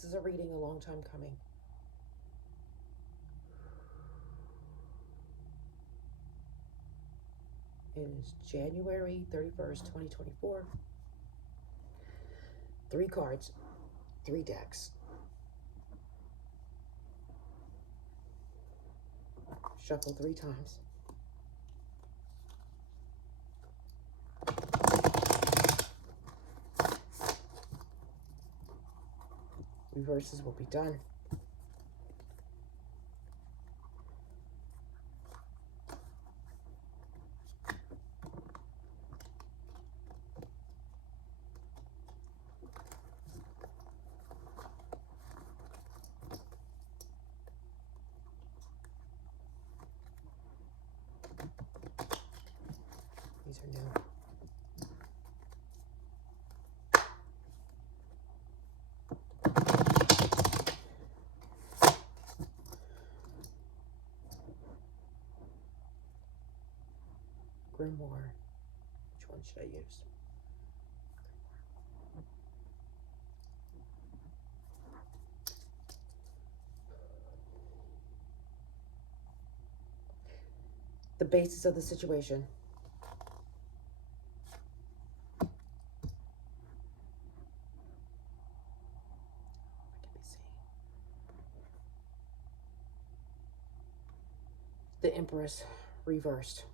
This is a reading a long time coming. It is January 31st, 2024. 3 cards, 3 decks. Shuffle 3 times. Reverses will be done. These are new. Grimoire. Which one should I use? The basis of the situation. The Empress reversed.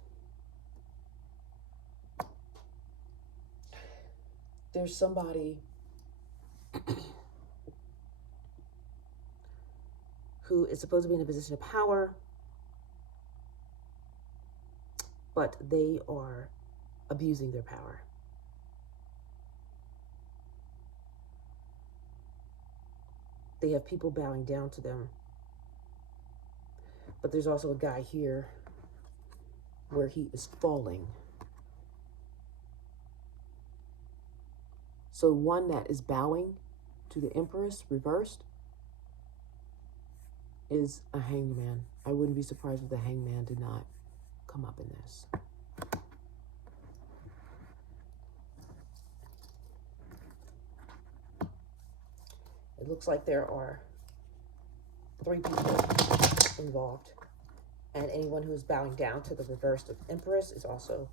There's somebody who is supposed to be in a position of power, but they are abusing their power. They have people bowing down to them. But there's also a guy here where he is falling. So one that is bowing to the Empress reversed is a hangman. I wouldn't be surprised if the hangman did not come up in this. It looks like there are 3 people involved. And anyone who is bowing down to the reversed of Empress is also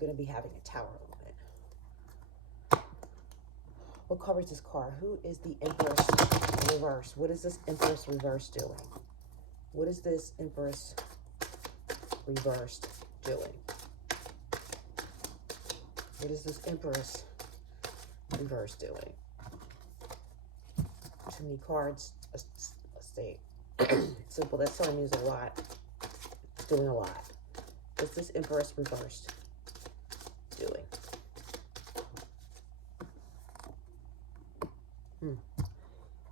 going to be having a tower on it. What covers this card? Who is the Empress reverse? What is this Empress reverse doing? What is this Empress reversed doing? What is this Empress reverse doing? Too many cards. Let's stay simple. That's telling me there's a lot. It's doing a lot. What's this Empress reversed doing?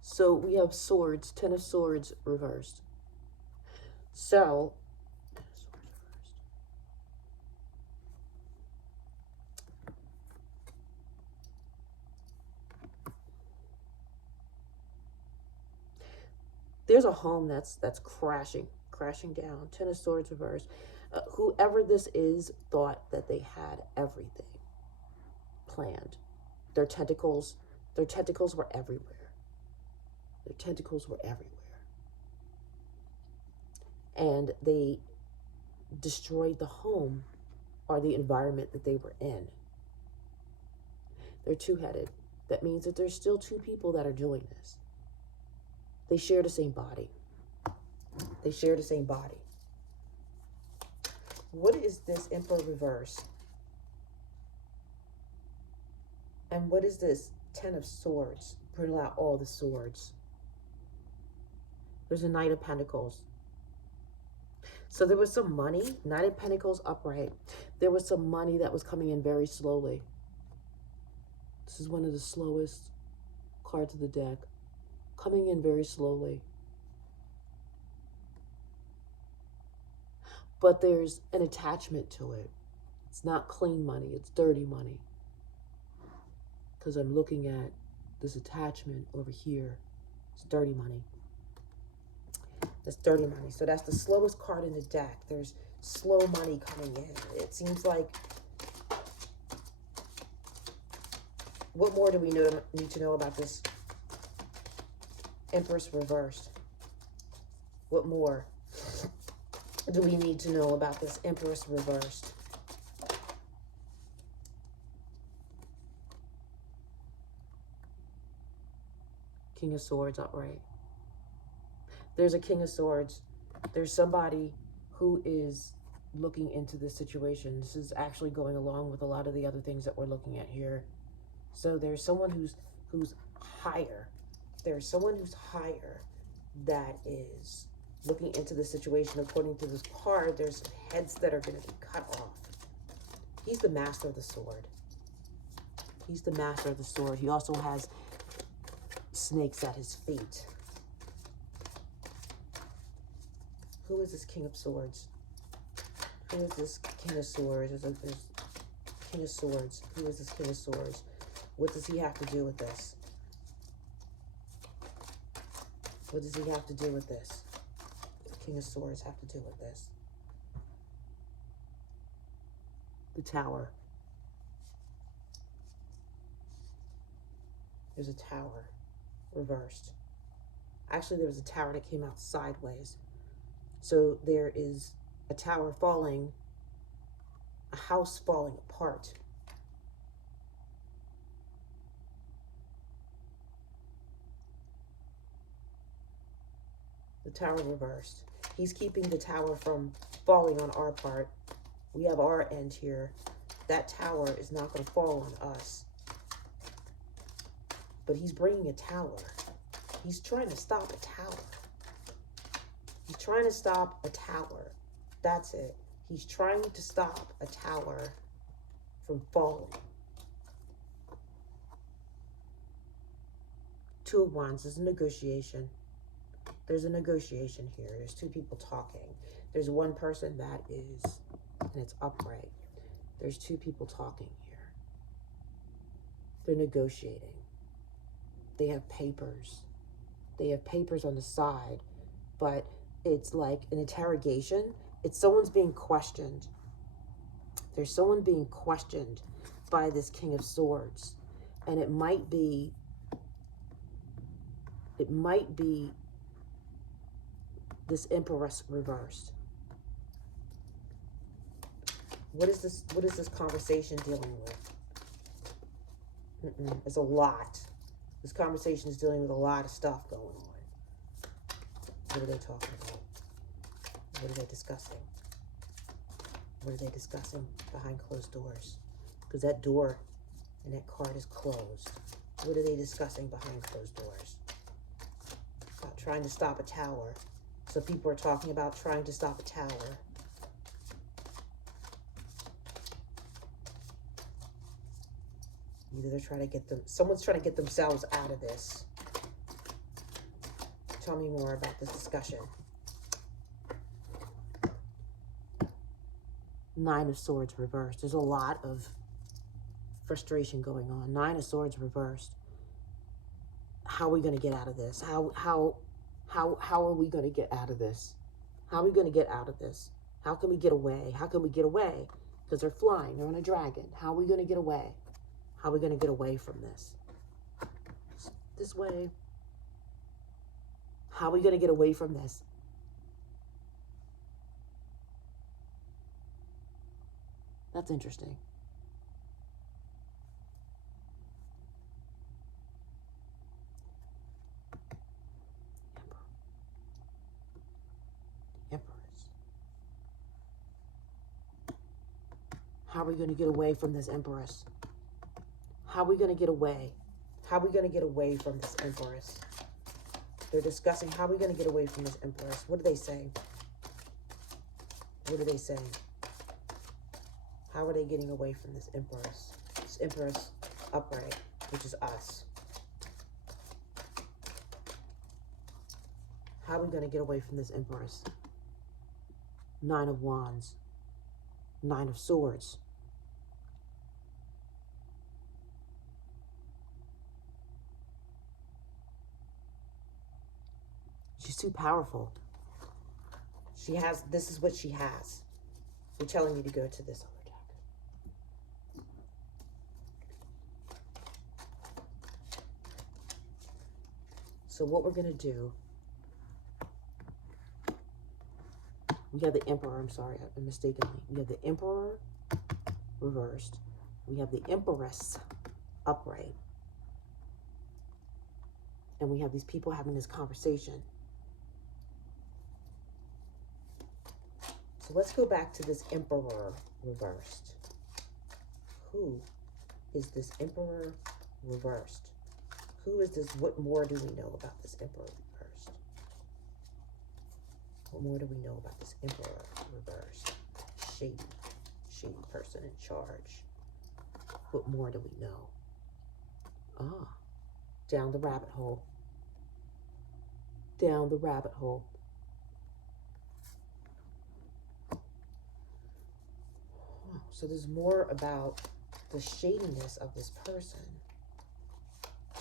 So we have swords, 10 of swords reversed. So, there's a home that's crashing down. 10 of swords reversed. Whoever this is thought that they had everything planned. Their tentacles were everywhere. Their tentacles were everywhere. And they destroyed the home or the environment that they were in. They're two-headed. That means that there's still 2 people that are doing this. They share the same body. They share the same body. What is this Emperor reverse? And what is this 10 of swords? Bring out all the swords. There's a Knight of Pentacles. So there was some money. Knight of Pentacles upright. There was some money that was coming in very slowly. This is one of the slowest cards of the deck. Coming in very slowly. But there's an attachment to it. It's not clean money. It's dirty money. Because I'm looking at this attachment over here. It's dirty money. That's dirty money. So that's the slowest card in the deck. There's slow money coming in. It seems like... What more do we need to know about this Empress reversed. What more do we need to know about this Empress reversed? King of Swords upright. There's a King of Swords. There's somebody who is looking into this situation. This is actually going along with a lot of the other things that we're looking at here. So there's someone who's higher. There's someone who's higher that is looking into the situation. According to this card, there's heads that are going to be cut off. He's the master of the sword. He's the master of the sword. He also has snakes at his feet. Who is this King of Swords? Who is this King of Swords? There's King of Swords. Who is this King of Swords? What does he have to do with this? What does he have to do with this? The King of Swords have to do with this. The Tower. There's a tower reversed. Actually, there was a tower that came out sideways. So there is a tower falling, a house falling apart. The tower reversed. He's keeping the tower from falling on our part. We have our end here. That tower is not going to fall on us. But he's bringing a tower. He's trying to stop a tower. He's trying to stop a tower. That's it. He's trying to stop a tower from falling. Two of Wands is a negotiation. There's a negotiation here. There's two people talking. There's one person that is, and it's upright. There's two people talking here. They're negotiating. They have papers. They have papers on the side, but it's like an interrogation. It's someone's being questioned. There's someone being questioned by this King of Swords. And it might be this Empress reversed. What is this conversation dealing with? It's a lot. This conversation is dealing with a lot of stuff going on. What are they talking about? What are they discussing? What are they discussing behind closed doors? Because that door and that card is closed. What are they discussing behind closed doors? About trying to stop a tower. So people are talking about trying to stop a tower. Either they're trying to get them, someone's trying to get themselves out of this. Tell me more about this discussion. Nine of Swords reversed. There's a lot of frustration going on. Nine of Swords reversed. How are we going to get out of this? How are we going to get out of this? How are we going to get out of this? How can we get away? How can we get away? Because they're flying. They're on a dragon. How are we going to get away? How are we going to get away from this? This way. How are we going to get away from this? That's interesting. Empress. How are we going to get away from this Empress? How are we going to get away? How are we going to get away from this Empress? They're discussing how are we going to get away from this Empress. What are they saying? What are they saying? How are they getting away from this Empress? This Empress upright, which is us. How are we going to get away from this Empress? Nine of Wands. Nine of Swords. She's too powerful. She has, this is what she has. You're telling me to go to this other deck. So what we're going to do, we have the Emperor, I'm sorry, I mistakenly. We have the Emperor reversed. We have the Empress upright. And we have these people having this conversation. So let's go back to this Emperor reversed. Who is this Emperor reversed? Who is this? What more do we know about this Emperor reversed? What more do we know about this Emperor reversed? Shady person in charge. What more do we know? Ah, down the rabbit hole. Down the rabbit hole. So there's more about the shadiness of this person.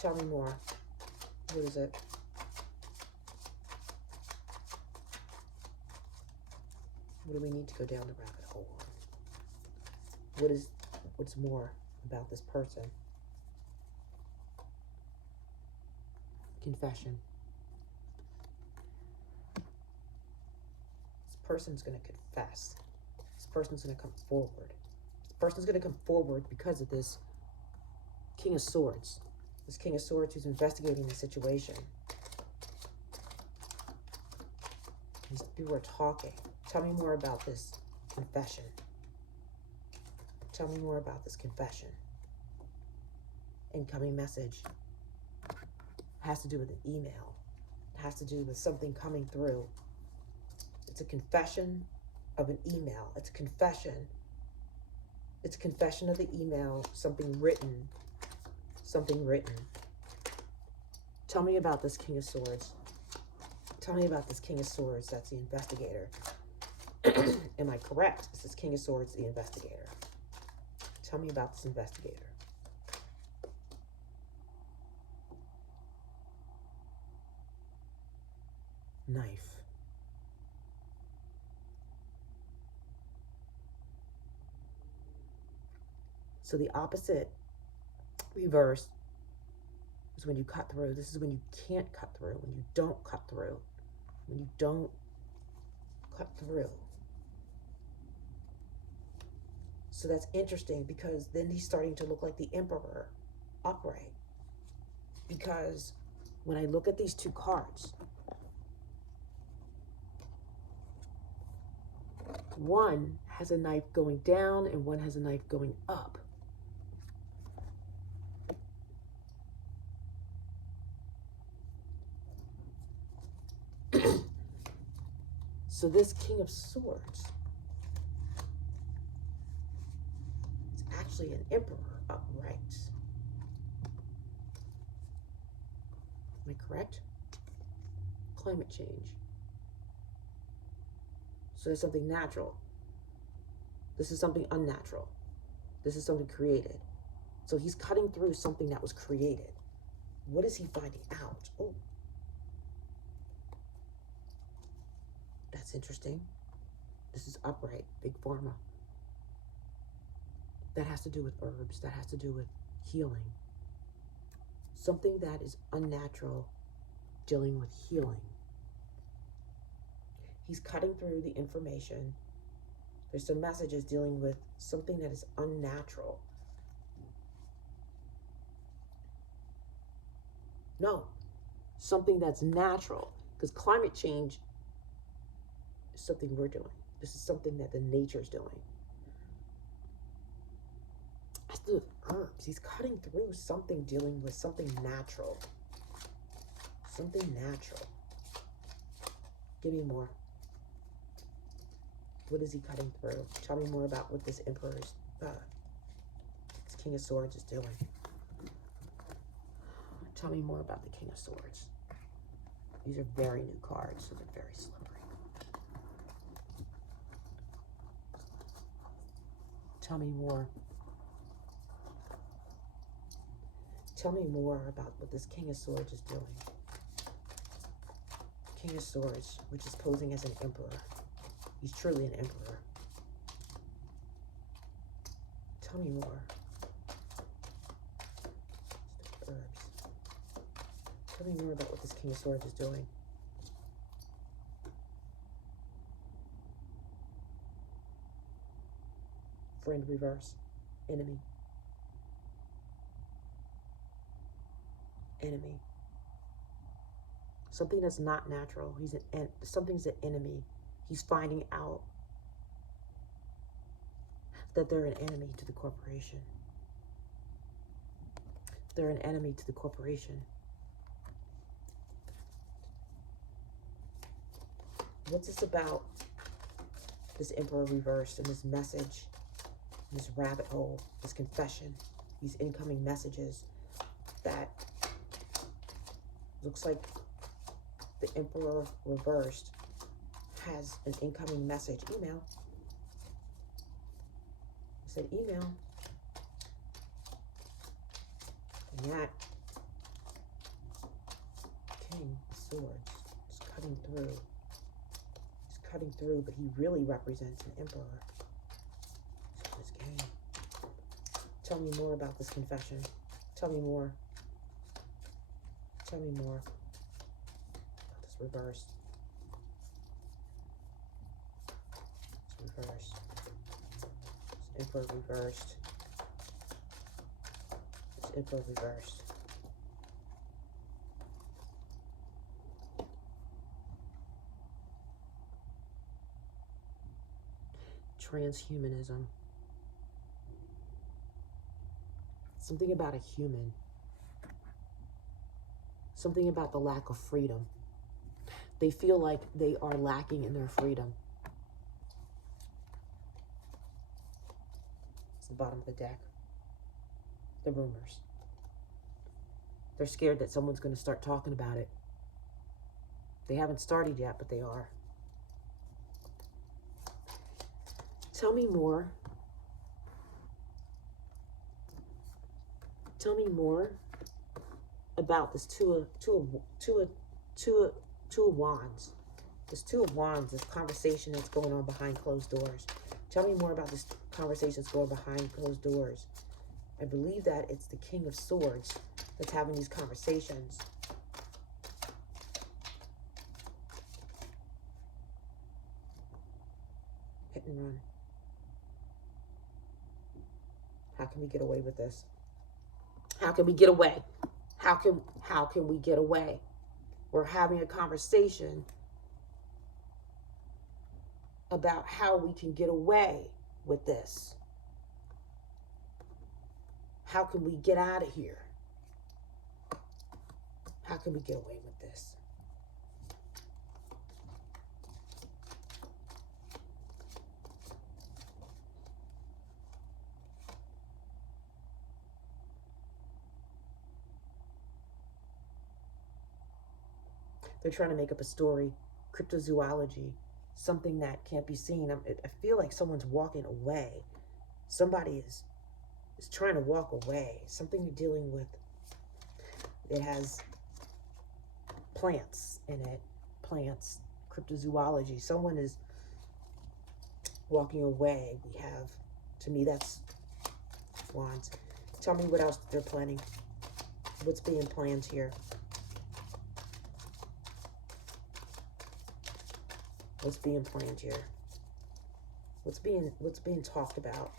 Tell me more. What is it? What do we need to go down the rabbit hole on? What's more about this person? Confession. This person's going to confess. This person's going to come forward. This person's going to come forward because of this King of Swords. This King of Swords who's investigating the situation. These people are talking. Tell me more about this confession. Tell me more about this confession. Incoming message. Has to do with an email. It has to do with something coming through. It's a confession of an email. It's a confession. It's a confession of the email. Something written. Something written. Tell me about this King of Swords. Tell me about this King of Swords. That's the investigator. Am I correct? Is this King of Swords the investigator? Tell me about this investigator. Knife. So the opposite reverse is when you cut through. This is when you can't cut through, when you don't cut through, when you don't cut through. So that's interesting because then he's starting to look like the Emperor upright. Because when I look at these two cards, one has a knife going down and one has a knife going up. So this King of Swords is actually an Emperor upright. Am I correct? Climate change. So there's something natural. This is something unnatural. This is something created. So he's cutting through something that was created. What is he finding out? Oh, that's interesting. This is upright, big pharma. That has to do with herbs. That has to do with healing. Something that is unnatural, dealing with healing. He's cutting through the information. There's some messages dealing with something that is unnatural. No, something that's natural. Because climate change is something we're doing. This is something that the nature's doing. Has to do with herbs. He's cutting through something dealing with something natural. Something natural. Give me more. What is he cutting through? Tell me more about what this Emperor's, this King of Swords is doing. Tell me more about the King of Swords. These are very new cards, so they're very slippery. Tell me more. Tell me more about what this King of Swords is doing. King of Swords, which is posing as an emperor. He's truly an emperor. Tell me more. Herbs. Tell me more about what this King of Swords is doing. Friend reverse. Enemy. Enemy. Something that's not natural. Something's an enemy. He's finding out that they're an enemy to the corporation. They're an enemy to the corporation. What's this about? This Emperor reversed and this message, this rabbit hole, this confession, these incoming messages that looks like the Emperor reversed has an incoming message. Email. I said email. And that King of Swords is cutting through. He's cutting through, but he really represents an emperor. So this game. Tell me more about this confession. Tell me more. Tell me more about this reverse. It's reversed. This Emperor reversed. This Emperor reversed. Transhumanism. Something about a human. Something about the lack of freedom. They feel like they are lacking in their freedom. It's the bottom of the deck. The rumors. They're scared that someone's going to start talking about it. They haven't started yet, but they are. Tell me more. Tell me more about this two of Wands. This Two of Wands, this conversation that's going on behind closed doors. Tell me more about this conversation that's going behind closed doors. I believe that it's the King of Swords that's having these conversations. Hit and run. How can we get away with this? How can we get away? How can we get away? We're having a conversation about how we can get away with this. How can we get out of here? How can we get away with this? They're trying to make up a story, cryptozoology, something that can't be seen. I feel like someone's walking away. Somebody is trying to walk away. Something you're dealing with. It has plants in it. Plants, cryptozoology. Someone is walking away. We have, to me, that's Wands. Tell me what else they're planning. What's being planned here? What's being planned here? What's being talked about?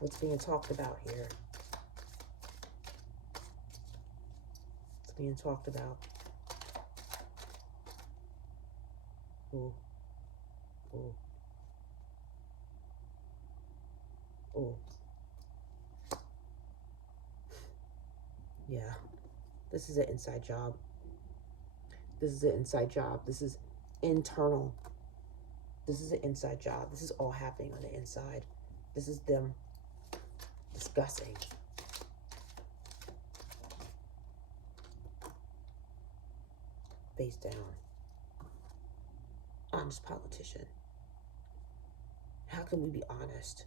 What's being talked about here? What's being talked about? Ooh. Ooh. Ooh. Yeah. This is an inside job. This is an inside job. This is internal. This is an inside job. This is all happening on the inside. This is them discussing. Face down. Honest politician. How can we be honest?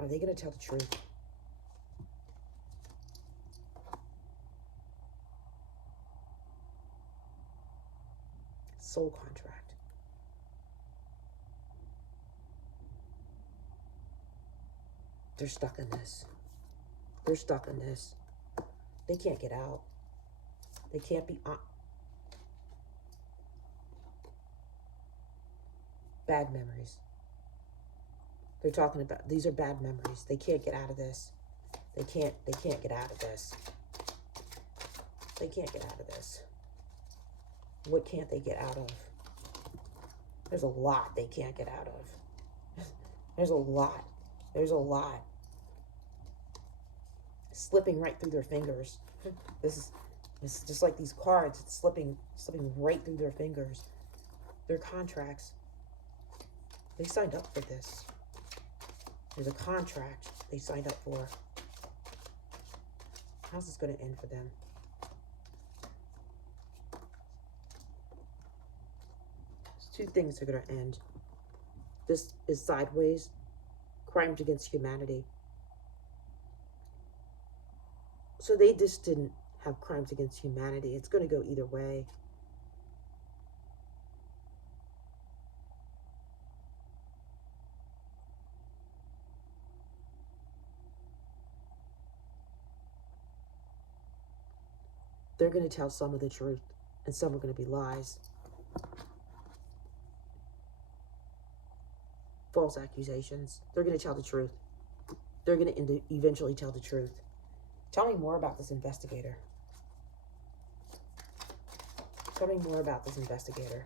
Are they going to tell the truth? Soul contract. They're stuck in this. They're stuck in this. They can't get out. They can't be bad memories. They're talking about, these are bad memories. They can't get out of this. They can't get out of this. They can't get out of this. What can't they get out of? There's a lot they can't get out of. There's a lot. There's a lot. Slipping right through their fingers. This is just like these cards. It's slipping right through their fingers. Their contracts. They signed up for this. There's a contract they signed up for. How's this going to end for them? There's 2 things are going to end. This is sideways. Crimes against humanity. So they just didn't have crimes against humanity. It's going to go either way. They're going to tell some of the truth, and some are going to be lies. False accusations. They're going to tell the truth. They're going to eventually tell the truth. Tell me more about this investigator. Tell me more about this investigator.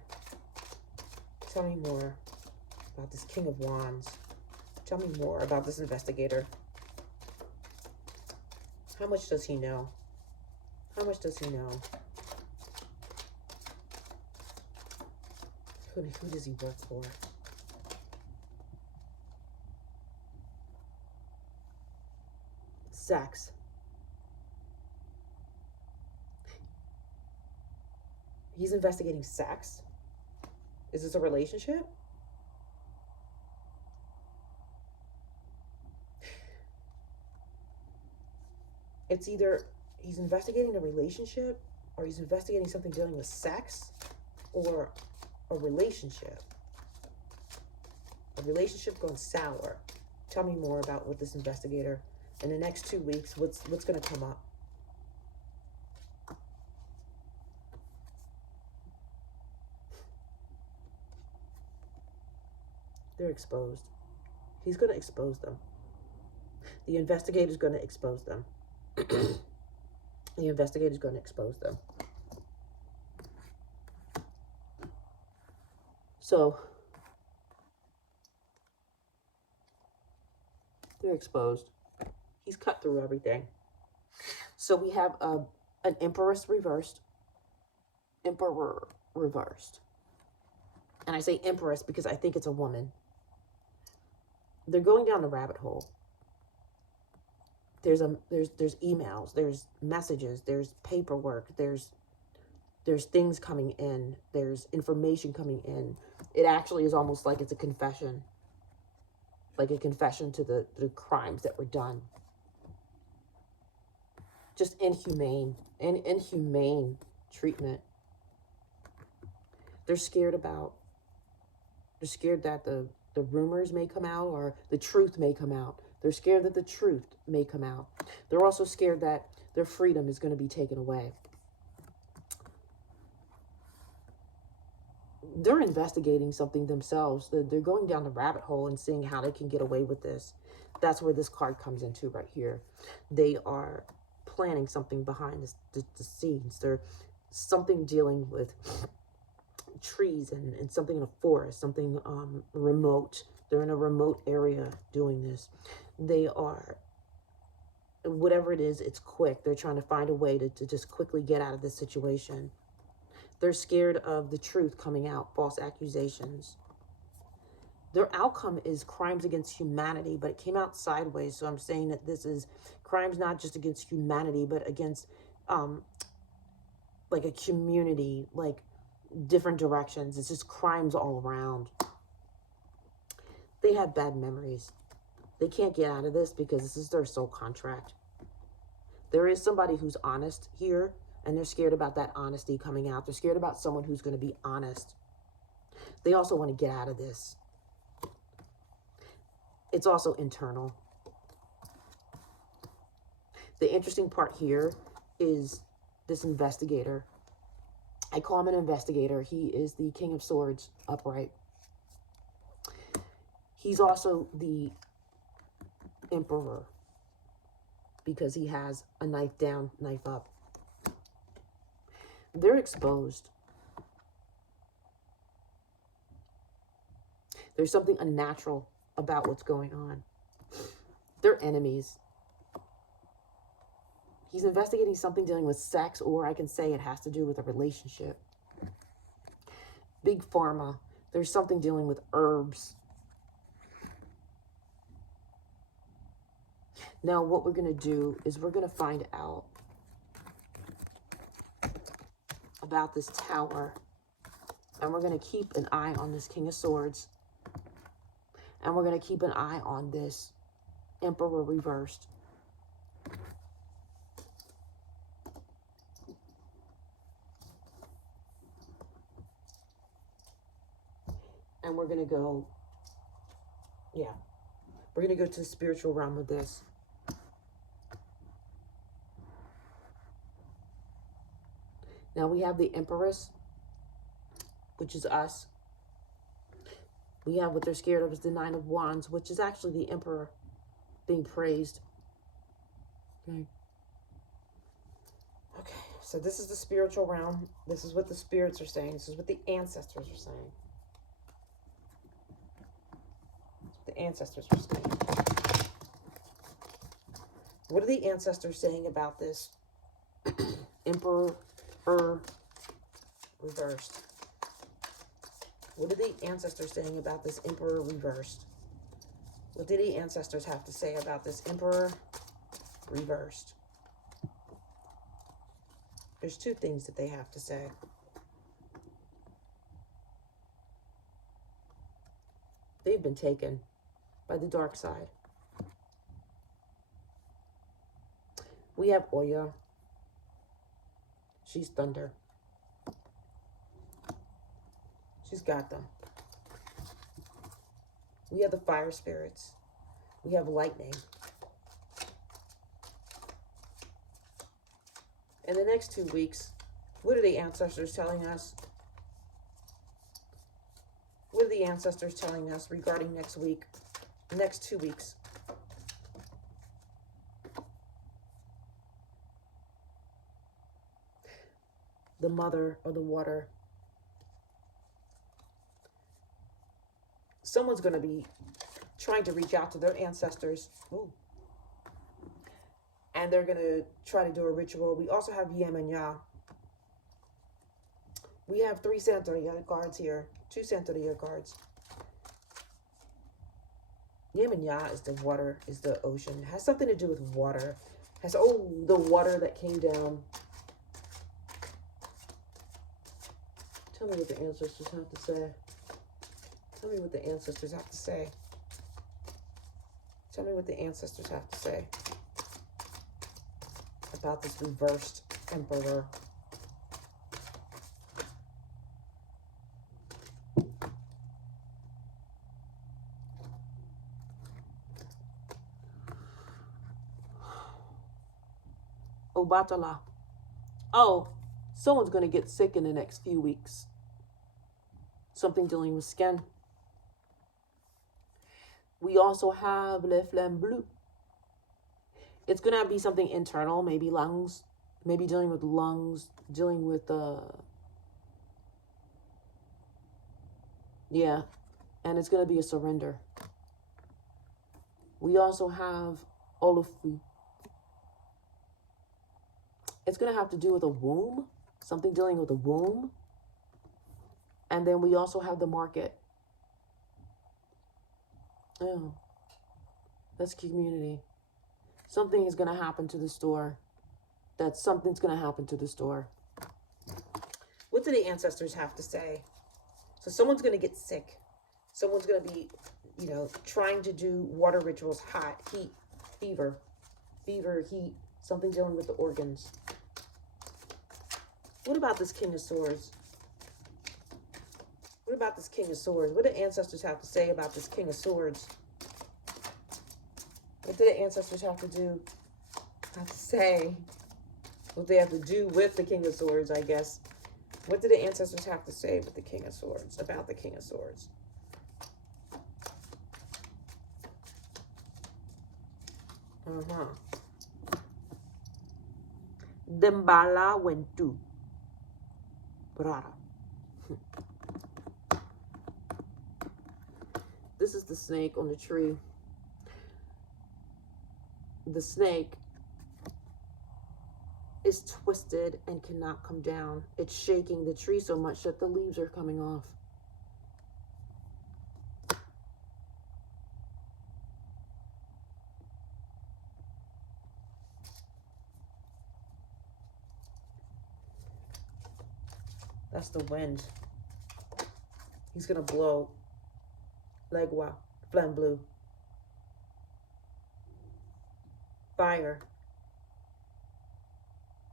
Tell me more about this King of Wands. Tell me more about this investigator. How much does he know? How much does he know? Who does he work for? Sex. He's investigating sex? Is this a relationship? It's either he's investigating a relationship, or he's investigating something dealing with sex, or a relationship. A relationship going sour. Tell me more about what this investigator, in the next 2 weeks, what's going to come up? They're exposed. He's going to expose them. The investigator's going to expose them. The investigator's going to expose them. So, they're exposed. He's cut through everything. So we have an Empress reversed. Emperor reversed. And I say Empress because I think it's a woman. They're going down the rabbit hole. There's emails, there's messages, there's paperwork, there's things coming in, there's information coming in. It actually is almost like it's a confession. Like a confession to the crimes that were done. Just inhumane treatment. They're scared that the rumors may come out, or the truth may come out. They're scared that the truth may come out. They're also scared that their freedom is going to be taken away. They're investigating something themselves. They're going down the rabbit hole and seeing how they can get away with this. That's where this card comes into right here. They are planning something behind the scenes. They're something dealing with trees and something in a forest, something remote. They're in a remote area doing this. They are, whatever it is, it's quick. They're trying to find a way to just quickly get out of this situation. They're scared of the truth coming out, false accusations. Their outcome is crimes against humanity, but it came out sideways. So I'm saying that this is crimes not just against humanity, but against like a community, like different directions. It's just crimes all around. They have bad memories. They can't get out of this because this is their soul contract. There is somebody who's honest here, and they're scared about that honesty coming out. They're scared about someone who's going to be honest. They also want to get out of this. It's also internal. The interesting part here is this investigator. I call him an investigator. He is the King of Swords upright. He's also the Emperor because he has a knife down, knife up. They're exposed. There's something unnatural about what's going on. They're enemies. He's investigating something dealing with sex, or I can say it has to do with a relationship. Big pharma. There's something dealing with herbs. Now, what we're going to do is we're going to find out about this tower. And we're going to keep an eye on this King of Swords. And we're going to keep an eye on this Emperor reversed. And we're going to go, we're going to go to the spiritual realm with this. Now we have the Empress, which is us. We have what they're scared of is the Nine of Wands, which is actually the Emperor being praised. Okay, so this is the spiritual realm. This is what the spirits are saying. This is what the ancestors are saying. The ancestors are saying. What are the ancestors saying about this Emperor reversed? What are the ancestors saying about this Emperor reversed? What did the ancestors have to say about this Emperor reversed? There's two things that they have to say. They've been taken by the dark side. We have Oya. She's thunder. She's got them. We have the fire spirits. We have lightning. In the next 2 weeks, what are the ancestors telling us? What are the ancestors telling us regarding next week, next 2 weeks? The mother of the water. Someone's going to be trying to reach out to their ancestors. Ooh. And they're going to try to do a ritual. We also have Yem and Ya. We have 3 Santeria cards here. 2 Santeria cards. Yem and Ya is the water, is the ocean. It has something to do with water. Has, oh, the water that came down. Tell me what the ancestors have to say. Tell me what the ancestors have to say. Tell me what the ancestors have to say about this reversed Emperor. Obatala. Oh, someone's going to get sick in the next few weeks. Something dealing with skin. We also have Le Flamme Bleu. It's going to be something internal, maybe lungs, maybe dealing with lungs, dealing with, yeah, and it's going to be a surrender. We also have Olofu. It's going to have to do with a womb, something dealing with a womb. And then we also have the market. Oh, that's community. Something is going to happen to the store. Something's going to happen to the store. What do the ancestors have to say? So someone's going to get sick. Someone's going to be, you know, trying to do water rituals, hot, heat, fever, heat, something dealing with the organs. What about this King of Swords? What about this King of Swords? What do ancestors have to say about this King of Swords? What do the ancestors have to say What they have to do with the King of Swords, I guess. What do the ancestors have to say with the King of Swords, about the King of Swords? Dembala wentu. Brara. This is the snake on the tree. The snake is twisted and cannot come down. It's shaking the tree so much that the leaves are coming off. That's the wind. He's gonna blow Legua, Flame Blue. Fire.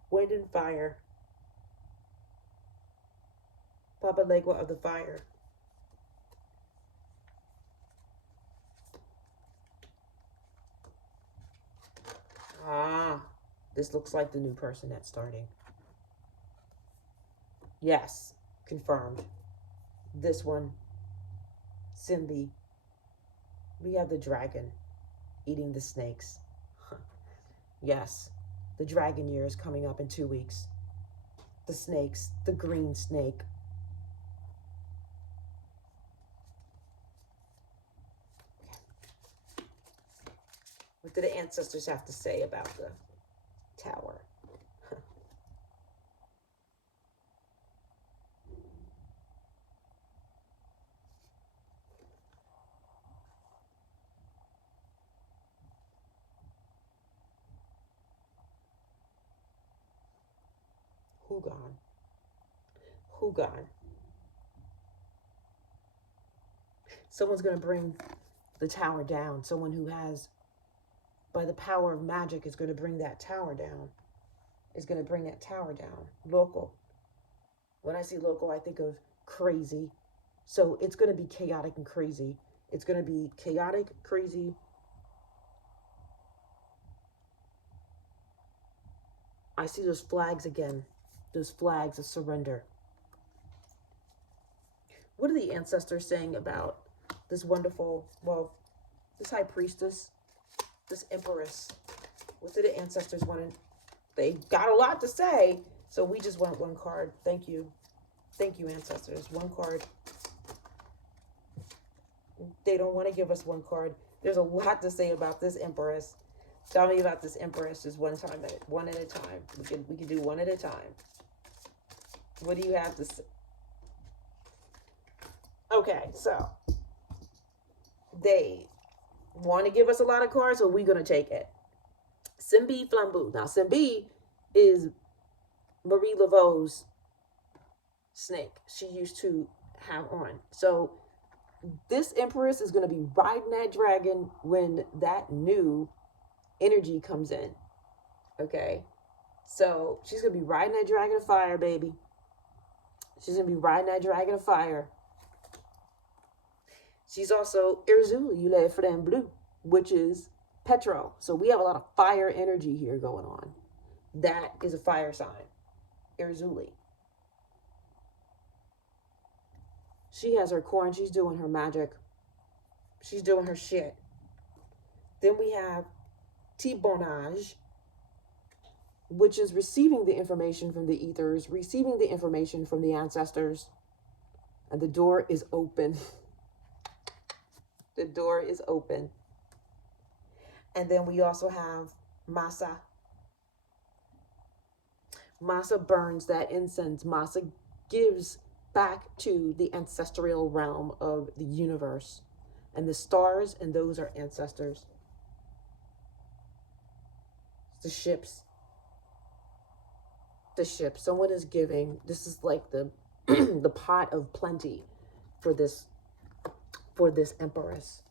Wind and fire. Papa Legua of the fire. Ah, this looks like the new person that's starting. Yes, confirmed. This one, Simbi. We have the dragon eating the snakes. Yes, the dragon year is coming up in 2 weeks. The snakes, the green snake. What do the ancestors have to say about the tower? Hugon. Hugon. Someone's going to bring the tower down. Someone who has, by the power of magic, is going to bring that tower down. Is going to bring that tower down. Local. When I see local, I think of crazy. So it's going to be chaotic and crazy. It's going to be chaotic, crazy. I see those flags again. Those flags of surrender. What are the ancestors saying about this wonderful, well, this high priestess, this empress? What did the ancestors want to, they got a lot to say, so we just want one card. Thank you. Thank you, ancestors. One card. They don't want to give us one card. There's a lot to say about this empress. Tell me about this empress just one at a time. We can do one at a time. What do you have to say? Okay, so they want to give us a lot of cards, so we're going to take it. Simbi Flambeau. Now, Simbi is Marie Laveau's snake she used to have on. So this empress is going to be riding that dragon when that new energy comes in. Okay, so she's going to be riding that dragon of fire, baby. She's going to be riding that dragon of fire. She's also Erzuli, Le Flame Bleu, which is Petro. So we have a lot of fire energy here going on. That is a fire sign. Erzuli. She has her corn. She's doing her magic. She's doing her shit. Then we have Thibonage, which is receiving the information from the ethers, receiving the information from the ancestors. And the door is open. The door is open. And then we also have Masa. Masa burns that incense. Masa gives back to the ancestral realm of the universe. And the stars, and those are ancestors. The ships. The ship. Someone is giving. This is like the the pot of plenty for this empress.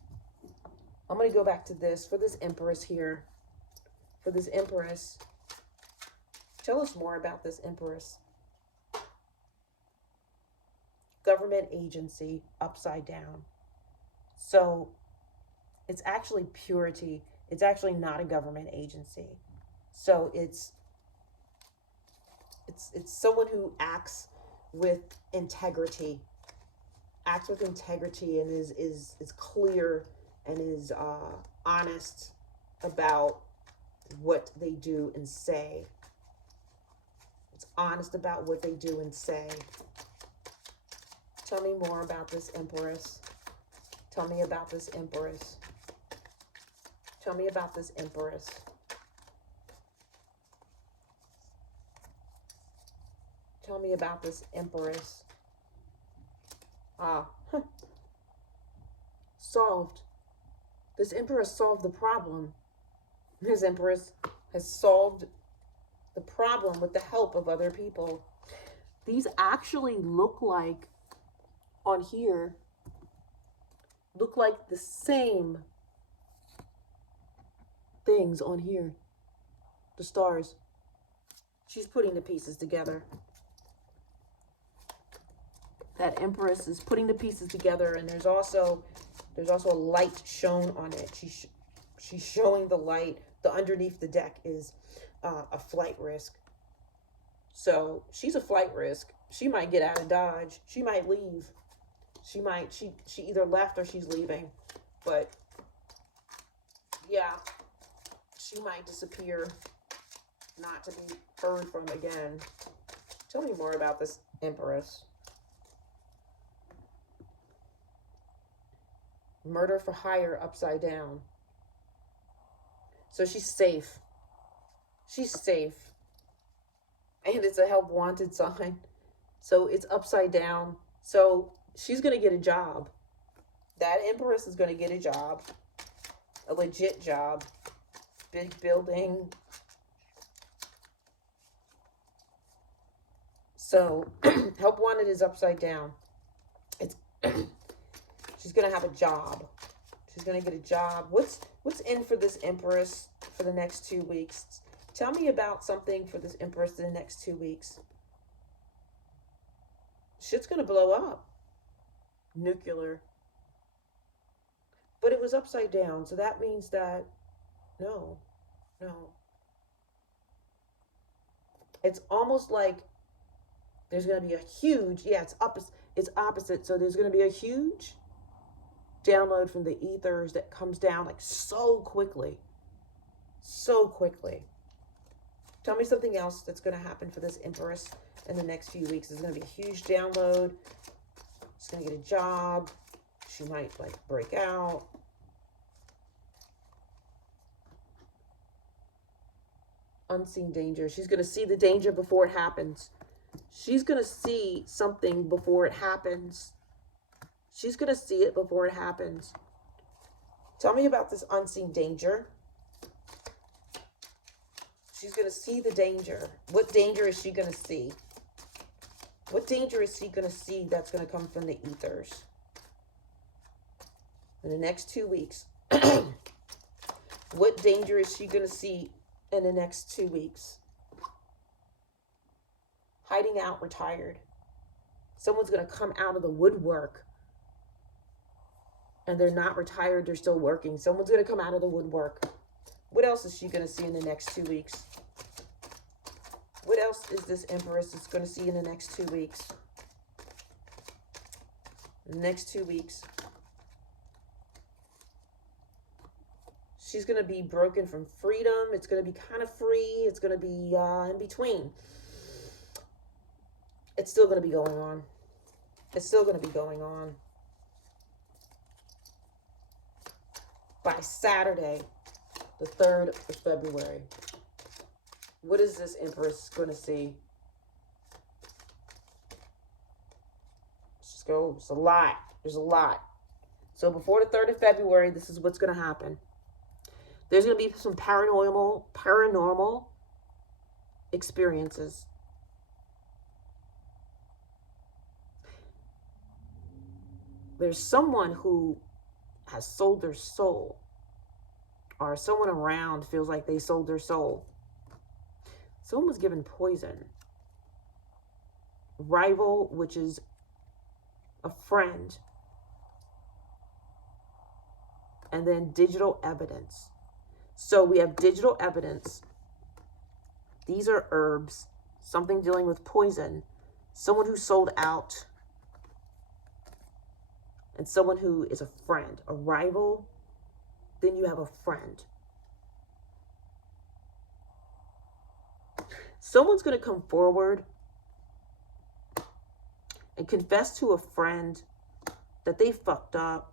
I'm going to go back to this for this empress here. For this empress. Tell us more about this empress. Government agency, upside down. So it's actually purity. It's actually not a government agency. So it's It's someone who acts with integrity. Acts with integrity and is clear and is honest about what they do and say. It's honest about what they do and say. Tell me more about this Empress. Tell me about this Empress. Tell me about this Empress. Tell me about this Empress. Solved. This Empress solved the problem. This Empress has solved the problem with the help of other people. These actually look like, on here, look like the same things on here. The stars. She's putting the pieces together. That Empress is putting the pieces together, and there's also a light shown on it. She's showing the light. The underneath the deck is a flight risk. So she's a flight risk. She might get out of Dodge. She might leave. She either left or she's leaving. But yeah, she might disappear, not to be heard from again. Tell me more about this Empress. Murder for hire upside down. So she's safe. She's safe. And it's a help wanted sign. So it's upside down. So she's going to get a job. That Empress is going to get a job. A legit job. Big building. So help wanted is upside down. It's she's going to have a job. She's going to get a job. What's in for this Empress for the next 2 weeks? Tell me about something for this Empress in the next 2 weeks. Shit's going to blow up. Nuclear. But it was upside down. So that means that no. It's almost like there's going to be a huge, it's opposite. So there's going to be a huge download from the ethers that comes down like so quickly. Tell me something else that's going to happen for this Empress in the next few weeks. There's going to be a huge download. She's going to get a job. She might like break out. Unseen danger. She's going to see the danger before it happens. She's going to see something before it happens. She's going to see it before it happens. Tell me about this unseen danger. She's going to see the danger. What danger is she going to see? What danger is she going to see that's going to come from the ethers? In the next 2 weeks. What danger is she going to see in the next 2 weeks? Hiding out, retired. Someone's going to come out of the woodwork. And they're not retired, they're still working. Someone's going to come out of the woodwork. What else is she going to see in the next 2 weeks? What else is this Empress is going to see in the next 2 weeks? The next 2 weeks. She's going to be broken from freedom. It's going to be kind of free. It's going to be in between. It's still going to be going on. It's still going to be going on. By Saturday, the 3rd of February. What is this Empress going to see? Let's just go. It's a lot. There's a lot. So before the 3rd of February, this is what's going to happen. There's going to be some paranormal experiences. There's someone who has sold their soul, or someone around feels like they sold their soul. Someone was given poison. Rival, which is a friend. And then digital evidence. So we have digital evidence. These are herbs. Something dealing with poison. Someone who sold out. And someone who is a friend. A rival. Then you have a friend. Someone's going to come forward and confess to a friend that they fucked up,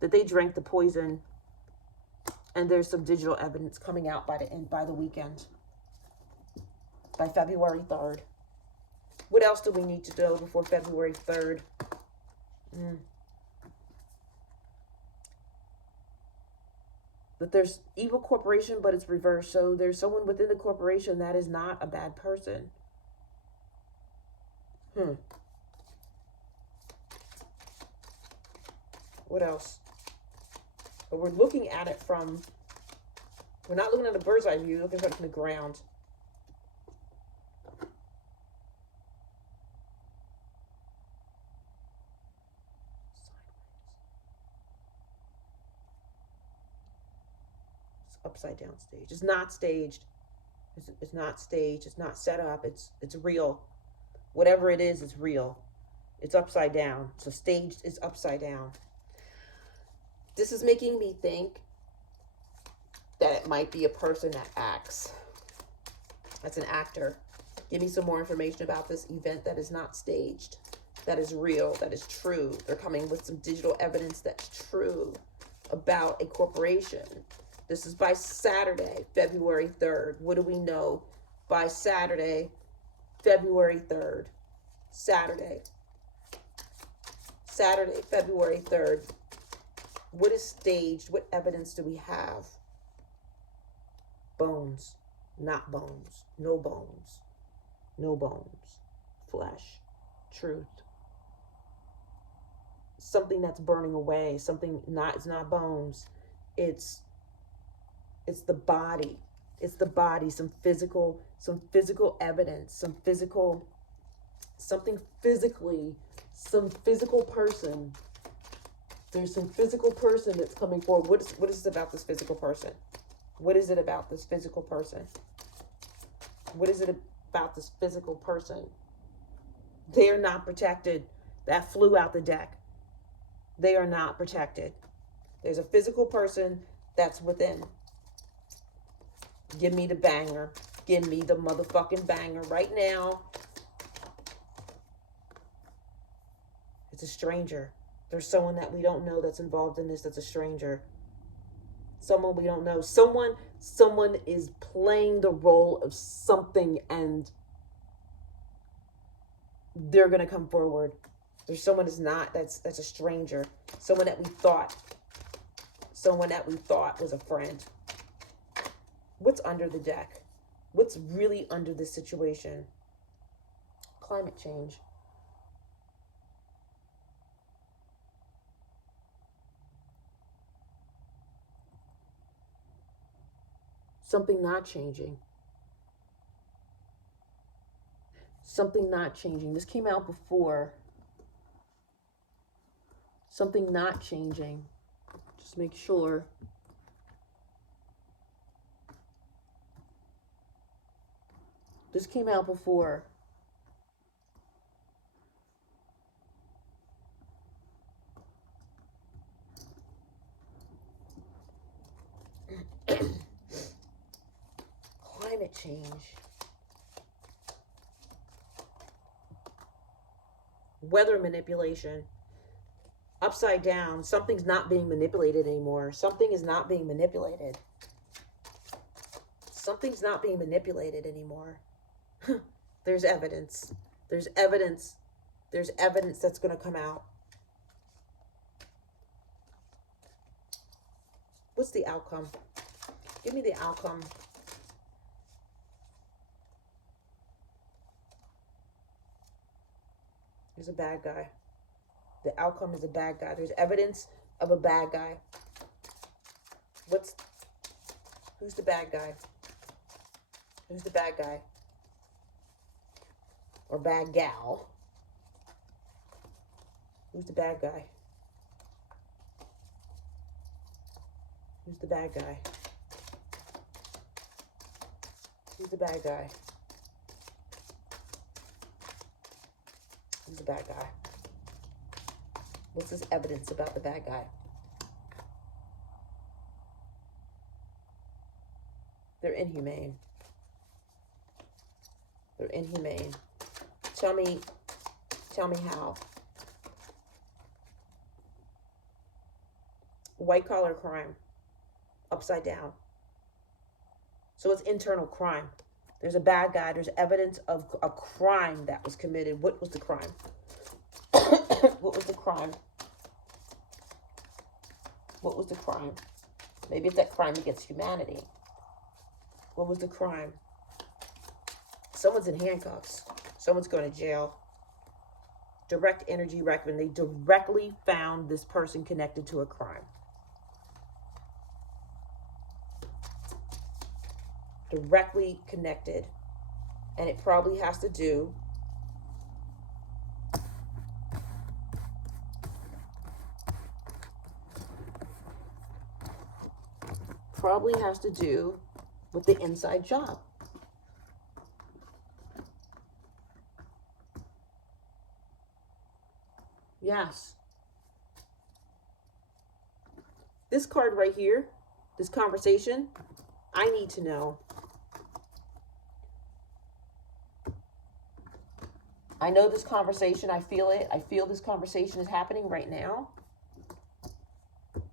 that they drank the poison, and there's some digital evidence coming out by the weekend, by February 3rd. What else do we need to know before February 3rd? That there's evil corporation, but it's reversed. So there's someone within the corporation that is not a bad person. What else? But we're looking at it from, we're not looking at a bird's eye view, we're looking at it from the ground. It's upside down stage. It's not staged. It's not staged. It's not set up. It's real. Whatever it is, it's real. It's upside down. So staged is upside down. This is making me think that it might be a person that acts. That's an actor. Give me some more information about this event that is not staged, that is real, that is true. They're coming with some digital evidence that's true about a corporation. This is by Saturday, February 3rd. What do we know by Saturday, February 3rd? Saturday, February 3rd. What is staged? What evidence do we have? Bones, not bones. No bones. No bones. Flesh. Truth. Something that's burning away. Something not, it's not bones. It's the body. It's the body. Some physical evidence. Some physical person. There's some physical person that's coming forward. What is it about this physical person? What is it about this physical person? What is it about this physical person? They are not protected. That flew out the deck. They are not protected. There's a physical person that's within. Give me the banger. Give me the motherfucking banger right now. It's a stranger. There's someone that we don't know that's involved in this that's a stranger. Someone we don't know. Someone is playing the role of something and they're going to come forward. There's someone that's a stranger. Someone that we thought was a friend. What's under the deck? What's really under this situation? Climate change. Something not changing. Something not changing. This came out before. Something not changing. Just make sure. This came out before. Climate change. Weather manipulation. Upside down. Something's not being manipulated anymore. Something is not being manipulated. Something's not being manipulated anymore. There's evidence. There's evidence. There's evidence that's going to come out. What's the outcome? Give me the outcome. There's a bad guy. The outcome is a bad guy. There's evidence of a bad guy. Who's the bad guy? Who's the bad guy? Or bad gal? Who's the bad guy? Who's the bad guy? Who's the bad guy? Who's the bad guy? What's this evidence about the bad guy? They're inhumane. They're inhumane. Tell me how. White collar crime. Upside down. So it's internal crime. There's a bad guy. There's evidence of a crime that was committed. What was the crime? What was the crime? What was the crime? Maybe it's that crime against humanity. What was the crime? Someone's in handcuffs. Someone's going to jail. Direct energy record. They directly found this person connected to a crime. Directly connected. And it probably has to do with the inside job. Yes. This card right here, this conversation, I need to know. I know this conversation. I feel it. I feel this conversation is happening right now.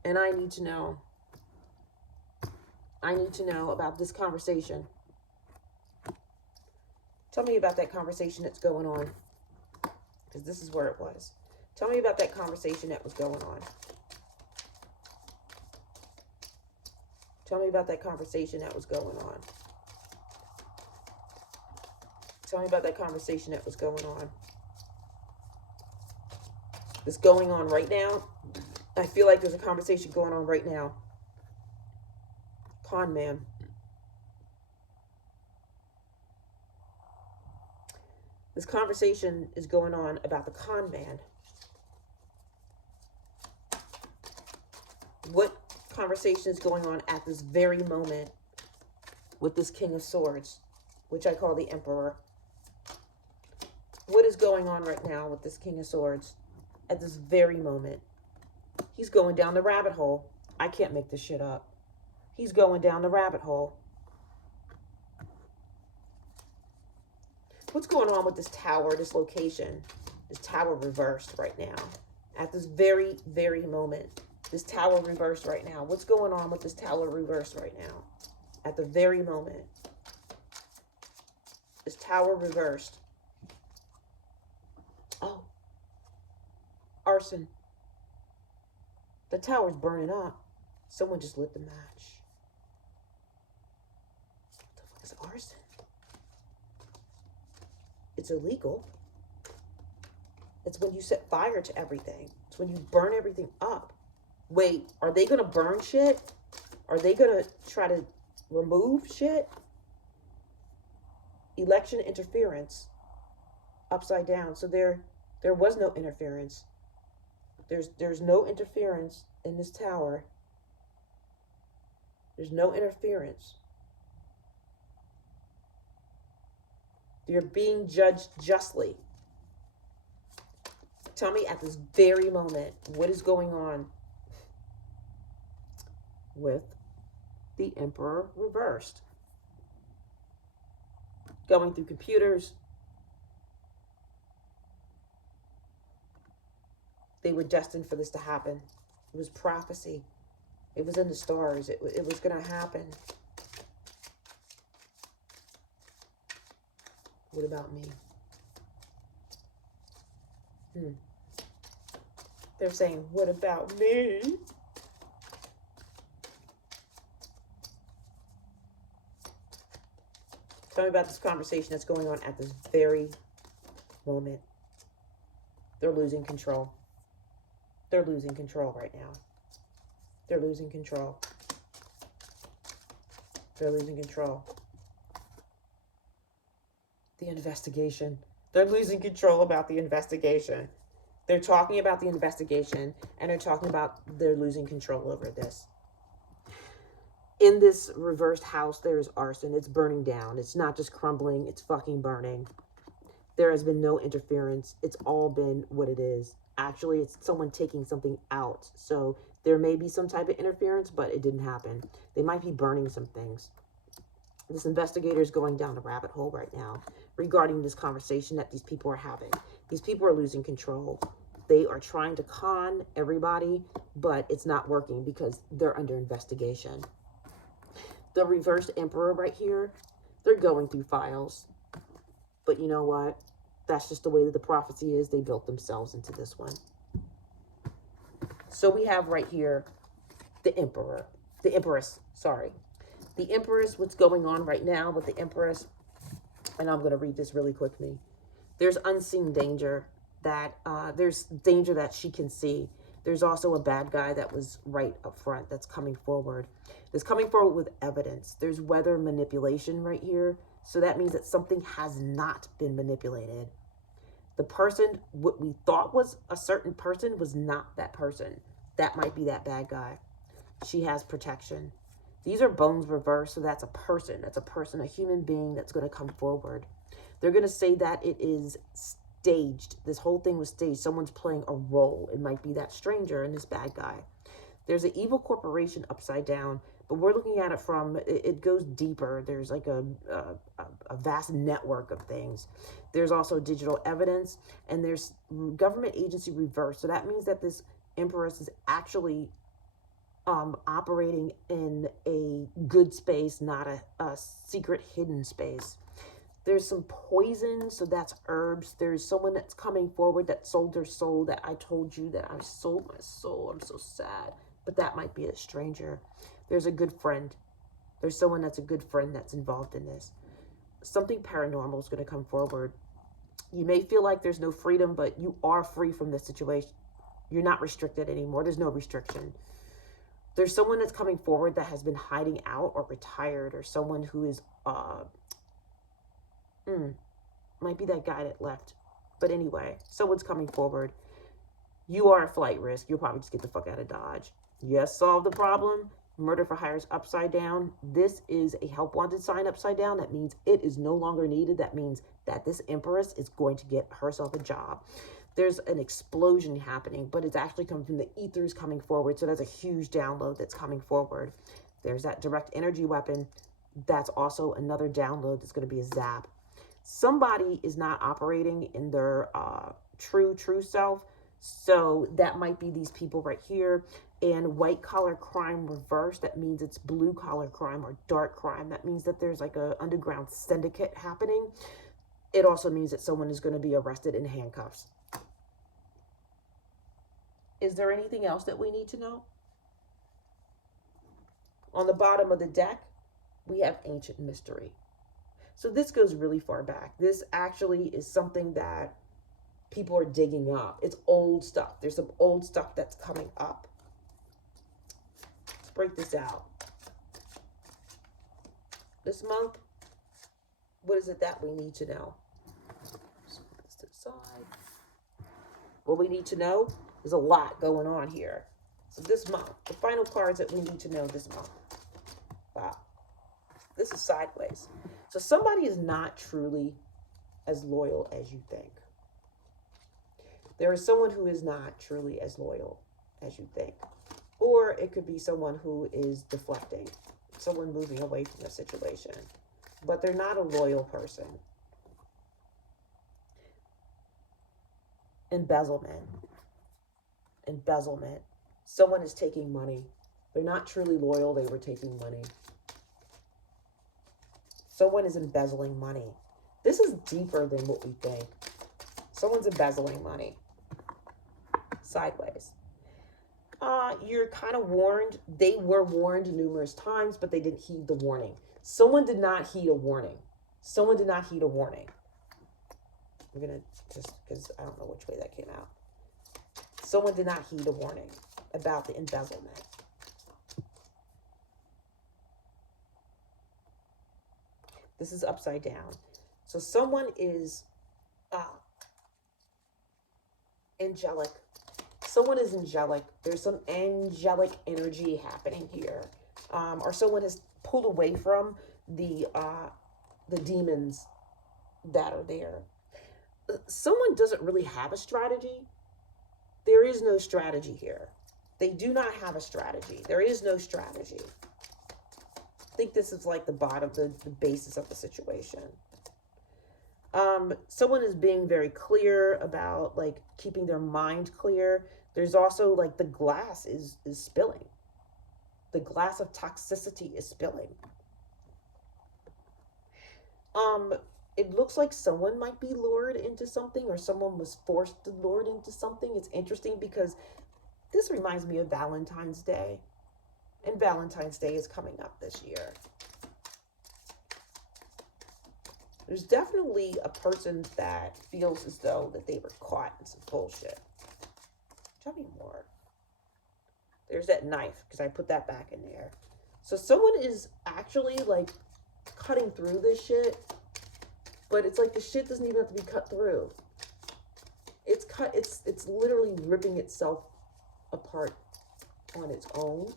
And I need to know. I need to know about this conversation. Tell me about that conversation that's going on. Because this is where it was. Tell me about that conversation that was going on. Tell me about that conversation that was going on. Tell me about that conversation that was going on. This going on right now. I feel like there's a conversation going on right now. Con man. This conversation is going on about the con man. What conversation is going on at this very moment with this King of Swords, which I call the Emperor? What is going on right now with this King of Swords at this very moment? He's going down the rabbit hole. I can't make this shit up. He's going down the rabbit hole. What's going on with this tower, this location? This tower reversed right now. At this very, very moment. This tower reversed right now. What's going on with this tower reversed right now? At the very moment. This tower reversed. Oh. Arson. The tower's burning up. Someone just lit the match. What the fuck is arson? It's illegal. It's when you set fire to everything. It's when you burn everything up. Wait, are they going to burn shit? Are they going to try to remove shit? Election interference. Upside down. So there was no interference. There's no interference in this tower. There's no interference. You're being judged justly. Tell me at this very moment, what is going on with the Emperor reversed? Going through computers. They were destined for this to happen. It was prophecy. It was in the stars. It was going to happen. What about me? They're saying, what about me? Tell me about this conversation that's going on at this very moment. They're losing control. They're losing control right now. They're losing control. They're losing control. The investigation. They're losing control about the investigation. They're talking about the investigation, and they're talking about they're losing control over this. In this reversed house, there's arson. It's burning down. It's not just crumbling. It's fucking burning. There has been no interference. It's all been what it is. Actually, it's someone taking something out. So there may be some type of interference, but it didn't happen. They might be burning some things. This investigator is going down the rabbit hole right now regarding this conversation that these people are having. These people are losing control. They are trying to con everybody, but it's not working because they're under investigation. The reversed emperor right here, they're going through files. But you know what? That's just the way that the prophecy is. They built themselves into this one. So we have right here the emperor, the empress, sorry. The empress, what's going on right now with the empress, and I'm going to read this really quickly. There's unseen danger that, there's danger that she can see. There's also a bad guy that was right up front that's coming forward. That's coming forward with evidence. There's weather manipulation right here. So that means that something has not been manipulated. The person, what we thought was a certain person, was not that person. That might be that bad guy. She has protection. These are bones reversed, so that's a person. That's a person, a human being that's going to come forward. They're going to say that it is staged. This whole thing was staged. Someone's playing a role. It might be that stranger and this bad guy. There's an evil corporation upside down, but we're looking at it from, it goes deeper. There's like a vast network of things. There's also digital evidence, and there's government agency reverse. So that means that this empress is actually operating in a good space, not a secret hidden space. There's some poison, so that's herbs. There's someone that's coming forward that sold their soul, that I told you that I sold my soul. I'm so sad. But that might be a stranger. There's a good friend. There's someone that's a good friend that's involved in this. Something paranormal is going to come forward. You may feel like there's no freedom, but you are free from this situation. You're not restricted anymore. There's no restriction. There's someone that's coming forward that has been hiding out or retired, or someone who is, might be that guy that left. But anyway, someone's coming forward. You are a flight risk. You'll probably just get the fuck out of Dodge. Yes, solve the problem. Murder for hire is upside down. This is a help wanted sign upside down. That means it is no longer needed. That means that this empress is going to get herself a job. There's an explosion happening, but it's actually coming from the ethers coming forward. So that's a huge download that's coming forward. There's that direct energy weapon. That's also another download that's going to be a zap. Somebody is not operating in their true self. So that might be these people right here. And white collar crime reverse, that means it's blue collar crime or dark crime. That means that there's like a underground syndicate happening. It also means that someone is going to be arrested in handcuffs. Is there anything else that we need to know? On the bottom of the deck, we have ancient mystery. So this goes really far back. This actually is something that people are digging up. It's old stuff. There's some old stuff that's coming up. Let's break this out. This month, what is it that we need to know? Just put this to the side. What we need to know, there's a lot going on here. So this month, the final cards that we need to know this month. Wow. This is sideways. So somebody is not truly as loyal as you think. There is someone who is not truly as loyal as you think. Or it could be someone who is deflecting, someone moving away from the situation. But they're not a loyal person. Embezzlement. Embezzlement. Someone is taking money. They're not truly loyal. They were taking money. Someone is embezzling money. This is deeper than what we think. Someone's embezzling money. Sideways. You're kind of warned. They were warned numerous times, but they didn't heed the warning. Someone did not heed a warning. Someone did not heed a warning. I'm going to just, because I don't know which way that came out. Someone did not heed a warning about the embezzlement. This is upside down. So someone is angelic. Someone is angelic. There's some angelic energy happening here. Or someone has pulled away from the demons that are there. someone doesn't really have a strategy. There is no strategy here. They do not have a strategy. There is no strategy. I think this is like the bottom, the basis of the situation. Someone is being very clear about like keeping their mind clear. There's also like the glass is spilling. The glass of toxicity is spilling. It looks like someone might be lured into something, or someone was forced to lured into something. It's interesting because this reminds me of Valentine's Day. And Valentine's Day is coming up this year. There's definitely a person that feels as though that they were caught in some bullshit. Tell me more. There's that knife, because I put that back in there. So someone is actually like cutting through this shit, but it's like the shit doesn't even have to be cut through. It's literally ripping itself apart on its own.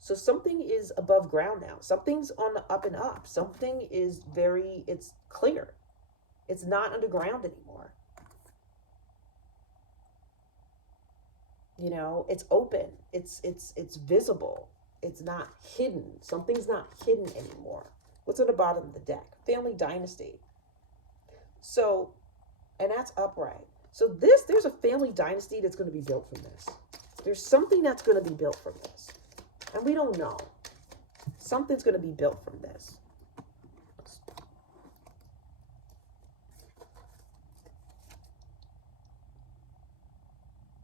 So something is above ground now. Something's on the up and up. Something is it's clear. It's not underground anymore. You know, it's open. It's visible. It's not hidden. Something's not hidden anymore. What's at the bottom of the deck? Family dynasty. So, and that's upright. So there's a family dynasty that's going to be built from this. There's something that's going to be built from this. And we don't know. Something's going to be built from this.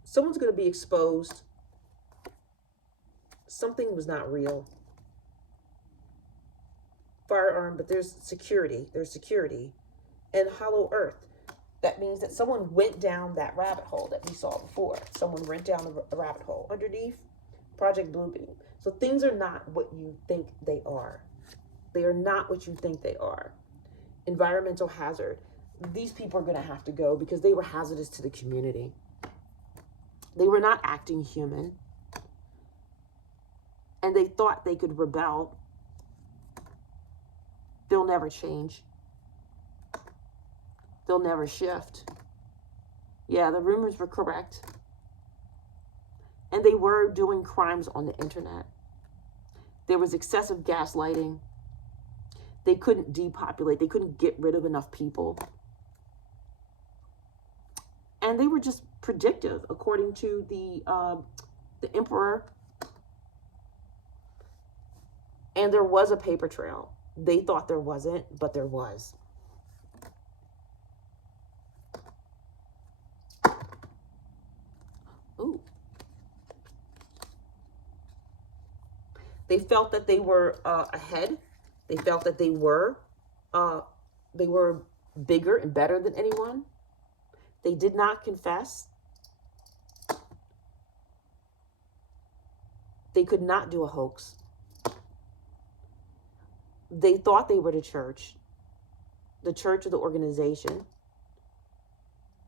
Someone's going to be exposed. Something was not real. Firearm, but there's security. There's security. And hollow earth. That means that someone went down that rabbit hole that we saw before. Someone went down a rabbit hole. Underneath, Project Bluebeam. So things are not what you think they are. They are not what you think they are. Environmental hazard. These people are going to have to go because they were hazardous to the community. They were not acting human. And they thought they could rebel. They'll never change. They'll never shift. Yeah, the rumors were correct. And they were doing crimes on the internet. There was excessive gaslighting. They couldn't depopulate. They couldn't get rid of enough people. And they were just predictive, according to the emperor. And there was a paper trail. They thought there wasn't, but there was. Ooh. They felt that they were ahead. They felt that they were bigger and better than anyone. They did not confess. They could not do a hoax. They thought they were the church or the organization.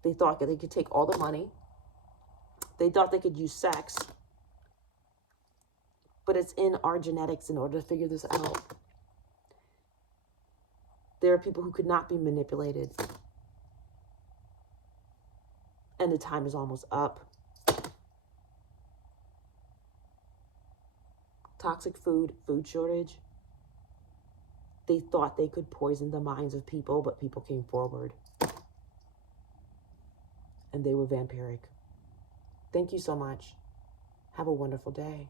They thought that they could take all the money. They thought they could use sex. But it's in our genetics in order to figure this out. There are people who could not be manipulated. And the time is almost up. Toxic food shortage. They thought they could poison the minds of people, but people came forward. And they were vampiric. Thank you so much. Have a wonderful day.